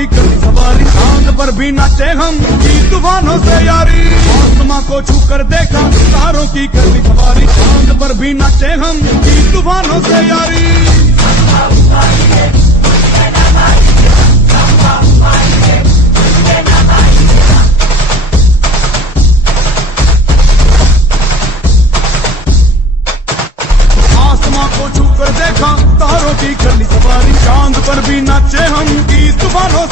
की करनी सवारी, चांद पर भी नाचे हम की तूफानों से यारी। आसमां को छू कर देखा तारों की करनी सवारी, चांद पर भी नाचे हम की तूफानों से यारी। आसमां को छू कर देखा तारों की करनी सवारी, चांद पर भी नाचे हम की तूफानों